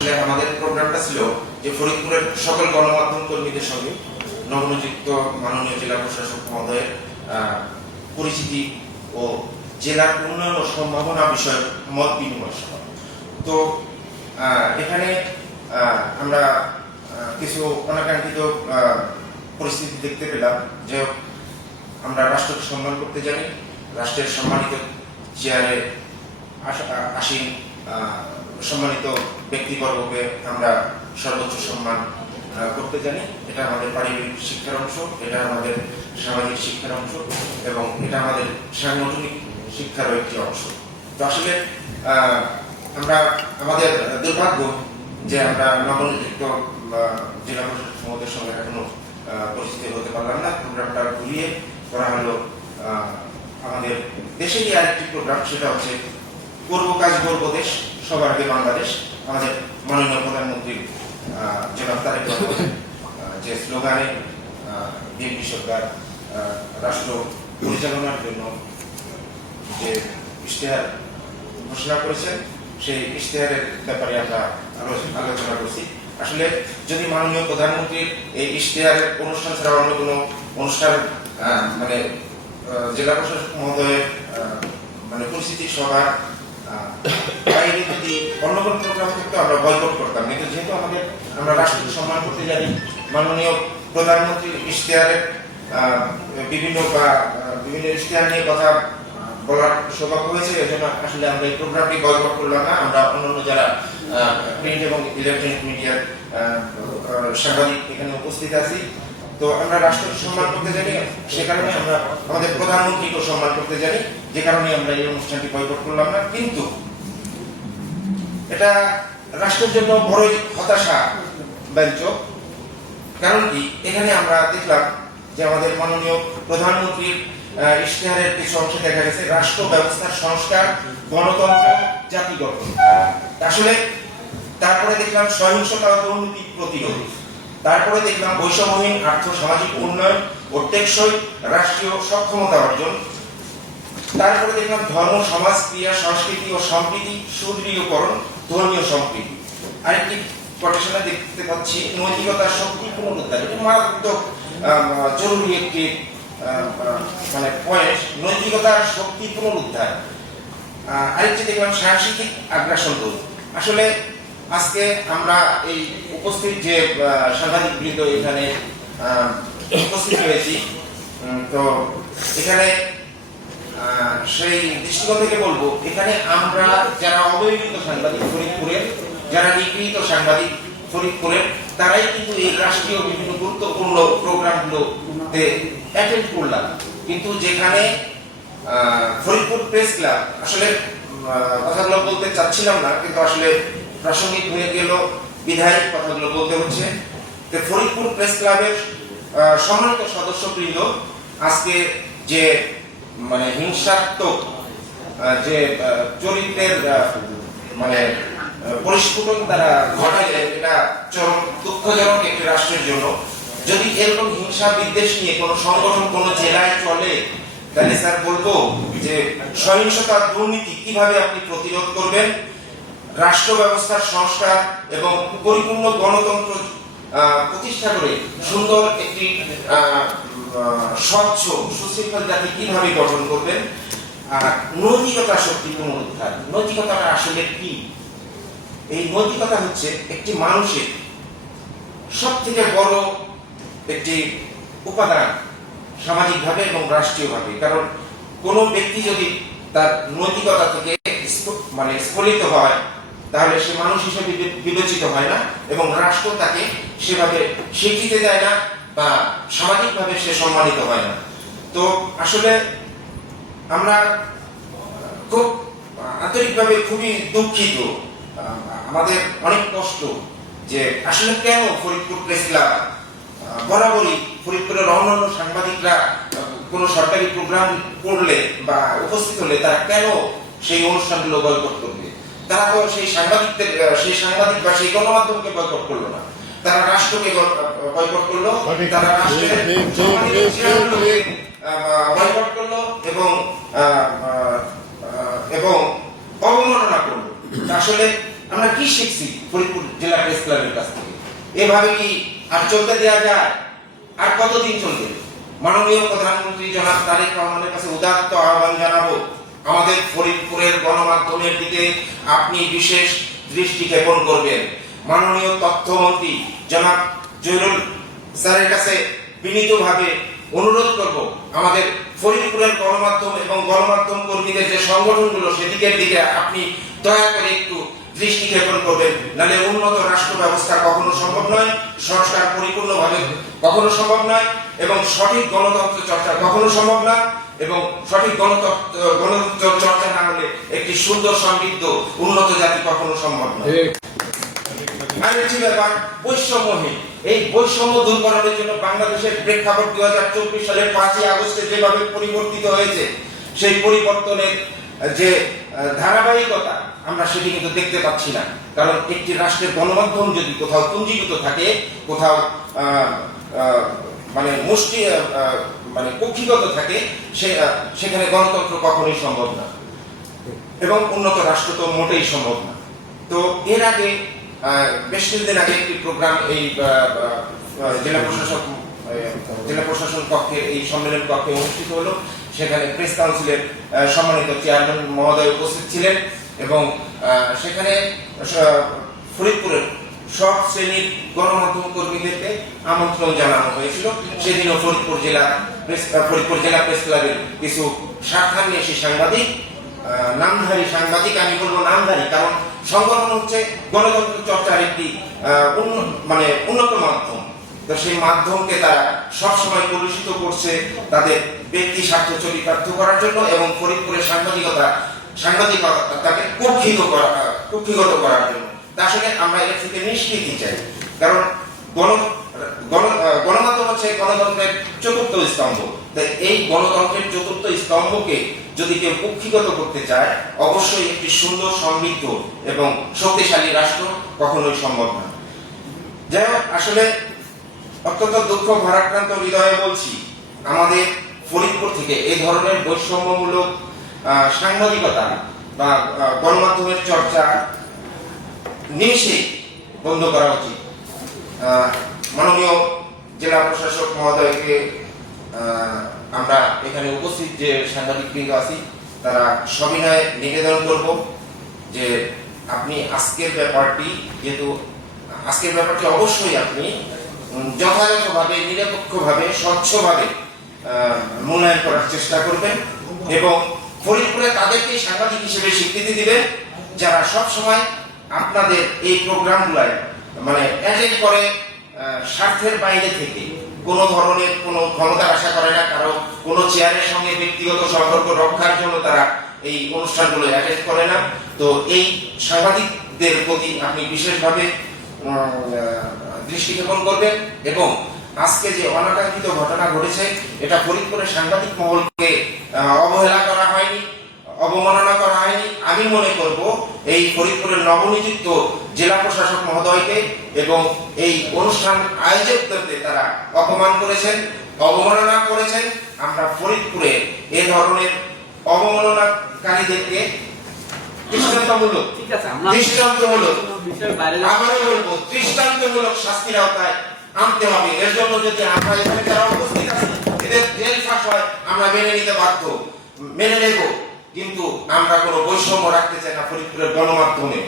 আমাদের প্রোগ্রামটা ছিল যে ফরিদপুরের সকল গণমাধ্যম কর্মীদের সঙ্গে নবনিযুক্ত মাননীয় জেলা প্রশাসক মহোদয়ের পরিচিতি ও জেলার উন্নয়ন ও সম্ভাবনা বিষয়ক মত বিনিময় সভা। তো এখানে আমরা কিছু অনাকাঙ্ক্ষিত পরিস্থিতি দেখতে পেলাম যে আমরা রাষ্ট্রকে সম্মান করতে জানি, রাষ্ট্রের সম্মানিত চেয়ারে আসীন সম্মানিত ব্যক্তিবর্গকে আমরা সর্বোচ্চ সম্মান করতে জানি। এটা আমাদের পারিবারিক শিক্ষার অংশ, এটা আমাদের সামাজিক শিক্ষার অংশ এবং এটা আমাদের সাংগঠনিক শিক্ষারও একটি অংশ। তো আসলে আমরা আমাদের দুর্ভাগ্য যে আমরা নবনিযুক্ত জেলা প্রশাসক মহোদয়ের সঙ্গে এখনো পরিচিত হতে পারলাম না। প্রোগ্রামটা ঘুরিয়ে করা হলো আমাদের দেশেরই আরেকটি প্রোগ্রাম, সেটা হচ্ছে করব কাজ গর্ব দেশ, সবার আগে বাংলাদেশ। আমাদের মাননীয় প্রধানমন্ত্রী জনাব তারেক রহমান যে স্লোগানে বিএনপি সরকার রাষ্ট্র পরিচালনার জন্য যে ইশতেহার ঘোষণা করেছেন, সেই ইশতেহারের ব্যাপারে আমরা আলোচনা করছি। আসলে যদি মাননীয় প্রধানমন্ত্রীর এই ইশতেহারের অনুষ্ঠান ছাড়া অন্য কোনো অনুষ্ঠান মানে জেলা প্রশাসক মহোদয়ের মানে পরিস্থিতি সভা বাইরে যদি অন্য কোনো প্রোগ্রাম থাকতো আমরা বয়কট করতাম, কিন্তু যেহেতু আমরা রাষ্ট্রকে সম্মান করতে জানি, মাননীয় প্রধানমন্ত্রীর ইশতেহারের বিভিন্ন ইশতেহার নিয়ে কথা বলার সৌভাগ্য হয়েছে, এজন্য আসলে আমরা এই প্রোগ্রামটি বয়কট করলাম না। আমরা অন্যান্য যারা প্রিন্ট এবং ইলেকট্রনিক মিডিয়ার সাংবাদিক এখানে উপস্থিত আছি, তো আমরা রাষ্ট্রকে সম্মান করতে জানি, সে কারণে আমরা আমাদের প্রধানমন্ত্রীকেও সম্মান করতে জানি, যে কারণে আমরা এই অনুষ্ঠানটি বয়কট করলাম না। কিন্তু এটা রাষ্ট্রের জন্য বড়ই হতাশা ব্যঞ্জক। কারণ কি, এখানে আমরা দেখলাম যে আমাদের মাননীয় প্রধানমন্ত্রীর ইশতেহারের কিছু অংশে দেখা গেছে রাষ্ট্র ব্যবস্থার সংস্কার, গণতন্ত্র, জাতি গঠন। আসলে তারপরে দেখলাম সহিংসতা ও দুর্নীতি প্রতিরোধ, তারপরে দেখলাম বৈষম্যহীন আর্থ সামাজিক উন্নয়ন ও টেকসই রাষ্ট্রীয় সক্ষমতা অর্জন, তারপরে দেখলাম ধর্ম, সমাজ, ক্রিয়া, সংস্কৃতি ও সম্প্রীতি সুদৃঢ়ীকরণ, ধর্মীয় সম্প্রীতি। আরেকটি কোটেশনে দেখতে পাচ্ছি নৈতিকতার শক্তি পুনরুদ্ধার। এটা মারাত্মক জরুরি একটি মানে পয়েন্ট, নৈতিকতার শক্তি পুনরুদ্ধার। আরেকটি দেখলাম সাংস্কৃতিক আগ্রাসন রোধ। আসলে আজকে আমরা এই উপস্থিত যে সাংবাদিক বৃন্দ এখানে উপস্থিত হয়েছি, তো এখানে সেই দৃষ্টিকোণ থেকে বলবো, এখানে আমরা যারা অবহেলিত সাংবাদিক ফরিদপুরের, যারা নিগৃহীত সাংবাদিক ফরিদপুরের, তারাই কিন্তু এই রাষ্ট্রীয় বিভিন্ন গুরুত্বপূর্ণ প্রোগ্রামগুলোতে অ্যাটেন্ড করলাম। কিন্তু যেখানে ফরিদপুর প্রেস ক্লাব, আসলে কথাগুলো বলতে চাচ্ছিলাম না, কিন্তু আসলে প্রাসঙ্গিক হয়ে গেল বিধায়ী কথাগুলো বলতে হচ্ছে। যে ফরিদপুর প্রেস ক্লাবের সম্মানিত সদস্যবৃন্দ আজকে যে মানে হিংসাত্মক যে চরিত্রের মানে পরিস্ফুটন তারা ঘটাইলেন, এটা চরম দুঃখজনক একটি রাষ্ট্রের জন্য। যদি এরকম হিংসা বিদ্বেষ নিয়ে কোনো সংগঠন কোনো জেলায় চলে, তাহলে স্যার বলবো যে সহিংসতা দুর্নীতি কিভাবে আপনি প্রতিরোধ করবেন, রাষ্ট্র ব্যবস্থার সংস্কার এবং পরিপূর্ণ গণতন্ত্র প্রতিষ্ঠা করে সুন্দর একটি স্বচ্ছ সুশৃঙ্খল জাতি কিভাবে গঠন করবেন, আর নৈতিকতা শক্তি পুনরুদ্ধার। নৈতিকতাটা আসলে কি? এই নৈতিকতা হচ্ছে একটি মানুষের সব থেকে বড় একটি উপাদান সামাজিকভাবে এবং রাষ্ট্রীয়ভাবে। কারণ কোন ব্যক্তি যদি তার নৈতিকতা থেকে মানে স্খলিত হয়, তাহলে সে মানুষ হিসেবে বিবেচিত হয় না এবং রাষ্ট্র তাকে সেভাবে স্বীকৃতি দেয় না বা সামাজিকভাবে সে সম্মানিত হয় না। তো আসলে আমরা খুব আন্তরিকভাবে খুবই দুঃখিত, আমাদের অনেক কষ্ট যে আসলে কেন ফরিদপুর প্রেস ক্লাব বরাবরই ফরিদপুরের অন্যান্য সাংবাদিকরা কোনো সরকারি প্রোগ্রাম করলে বা উপস্থিত হলে তারা কেন সেই অনুষ্ঠানগুলো বয়কট করবে? তারা তো সেই সাংবাদিক বা সেই গণমাধ্যমকে বয়কট করলো না, তারা রাষ্ট্রকে বয়কট করলো, তারা রাষ্ট্রের বয়কট করলো এবং অবমাননা করলো। আসলে আমরা কি শিখছি ফরিদপুর জেলা প্রেস ক্লাবের কাছ থেকে? এভাবে কি আর চলতে দেওয়া যায়? আর কতদিন চলবে? মাননীয় প্রধানমন্ত্রী জনাব তারেক রহমানের কাছে উদাত্ত আহ্বান জানাবো, আমাদের ফরিদপুরের গণমাধ্যমের দিকে আপনি বিশেষ দৃষ্টি ক্ষেপণ করবেন। মাননীয় তথ্যমন্ত্রী জনাব জহিরুল স্যারের কাছে বিনীতভাবে অনুরোধ করব, আমাদের ফরিদপুরের গণমাধ্যম এবং গণমাধ্যম কর্মীদের যে সংগঠনগুলো সেদিকের দিকে আপনি দয়া করে একটু দৃষ্টি ক্ষেপণ করবেন। নাহলে উন্নত রাষ্ট্র ব্যবস্থা কখনো সম্ভব নয়, সংস্কার পরিপূর্ণভাবে কখনো সম্ভব নয়, এবং সঠিক গণতন্ত্র চর্চা কখনো সম্ভব না। এবং সঠিক গণতন্ত্র চর্চা না হলে একটি সুন্দর সমৃদ্ধ উন্নত জাতি কখনো সম্ভব নয়। আরেকটি ব্যাপার বৈষম্যহীন। এই বৈষম্য দূরকরণের জন্য বাংলাদেশের প্রেক্ষাপট 2024 সালের 5ই আগস্টে যেভাবে পরিবর্তিত হয়েছে, সেই পরিবর্তনের যে ধারাবাহিকতা আমরা সেটি কিন্তু দেখতে পাচ্ছি না। কারণ একটি রাষ্ট্রের গণমাধ্যম যদি কোথাও পুঞ্জীভূত থাকে, কোথাও মানে কক্ষিগত থাকে, সেখানে গণতন্ত্র কখনোই সম্ভব না এবং উন্নত রাষ্ট্র তো মোটেই সম্ভব না। তো এর আগে বেশ কিছুদিন আগে একটি প্রোগ্রাম এই জেলা প্রশাসন কক্ষে, এই সম্মেলন কক্ষে অনুষ্ঠিত হলো। সেখানে প্রেস কাউন্সিলের সম্মানিত চেয়ারম্যান মহোদয় উপস্থিত ছিলেন এবং সেখানে ফরিদপুরের সব শ্রেণীর গণমাধ্যম কর্মীদেরকে আমন্ত্রণ জানানো হয়েছিল। সেদিনও ফরিদপুর জেলা প্রেস ক্লাবের কিছু স্বার্থান্বেষী সাংবাদিক, নামধারী সাংবাদিক, আমি বলবো নামধারী কারণ সংগঠন হচ্ছে গণতন্ত্র চর্চার একটি উন্নত মাধ্যম। তো সেই মাধ্যমকে তারা সবসময় কলুষিত করছে তাদের ব্যক্তি স্বার্থ চরিতার্থ করার জন্য এবং ফরিদপুরের সাংবাদিকতাকে কক্ষিগত করার জন্য। আসলে আমরা এর থেকে নিষ্কৃতি চাই, কারণ গণমাধ্যম হচ্ছে গণতন্ত্রের চতুর্থ স্তম্ভ। তাই এই গণতন্ত্রের চতুর্থ স্তম্ভকে যদি কেউ কক্ষিগত করতে চায়, অবশ্যই একটি সুন্দর সমৃদ্ধ এবং শক্তিশালী রাষ্ট্র কখনোই সম্ভব না। যাই হোক, আসলে অত্যন্ত দুঃখ ভারাক্রান্ত হৃদয়ে বলছি, আমাদের ফরিদপুর থেকে এই ধরনের বৈষম্যমূলক সাংবাদিকতা বা গণমাধ্যমের চর্চা নিমেষেই বন্ধ করা উচিত। মাননীয় জেলা প্রশাসক মহোদয়কে আমরা এখানে উপস্থিত যে সাংবাদিকবৃন্দ আছি তারা সবিনয়ে নিবেদন করব যে আপনি আজকের ব্যাপারটি অবশ্যই আপনি যথাযথভাবে, নিরপেক্ষভাবে, স্বচ্ছভাবে মূল্যায়ন করার চেষ্টা করবেন এবং ফরিদপুরে তাদেরকেই সাংবাদিক হিসেবে স্বীকৃতি দিবেন যারা সব সময় আপনাদের এই প্রোগ্রামগুলায় অ্যাটেন্ড করে স্বার্থের বাইরে থেকে কোনো ধরনের কোনো ক্ষমতার আশা করে না, কারো কোনো চেয়ারের সঙ্গে ব্যক্তিগত সম্পর্ক রক্ষার জন্য তারা এই অনুষ্ঠানগুলো অ্যাটেন্ড করে না। তো এই সাংবাদিকদের প্রতি আপনি বিশেষভাবে দৃষ্টি ক্ষেপণ করবেন এবং আজকে যে অনাকাঙ্ক্ষিত ঘটনা ঘটেছে এটা ফরিদপুরের সাংবাদিক মহলকে অবহেলা করা হয়নি, অবমাননা করা হয়নি। আমি মনে করব এই ফরিদপুরের নবনিযুক্ত জেলা প্রশাসক মহোদয়কে এবং এই অনুষ্ঠান আয়োজকদেরকে তারা অপমান করেছেন, অবমাননা করেছেন। আমরা ফরিদপুরে এই ধরনের অবমাননাকারীদেরকে দৃষ্টান্তমূলক শাস্তির আওতায় আনতে হবে। এর জন্য যদি আমরা এখানে যারা উপস্থিত আছি এদের জেল ফাঁস হয় আমরা মেনে নিতে বাধ্য, মেনে নেব, কিন্তু আমরা কোনো বৈষম্য রাখতে চাই না ফরিদপুরের গণমাধ্যমে।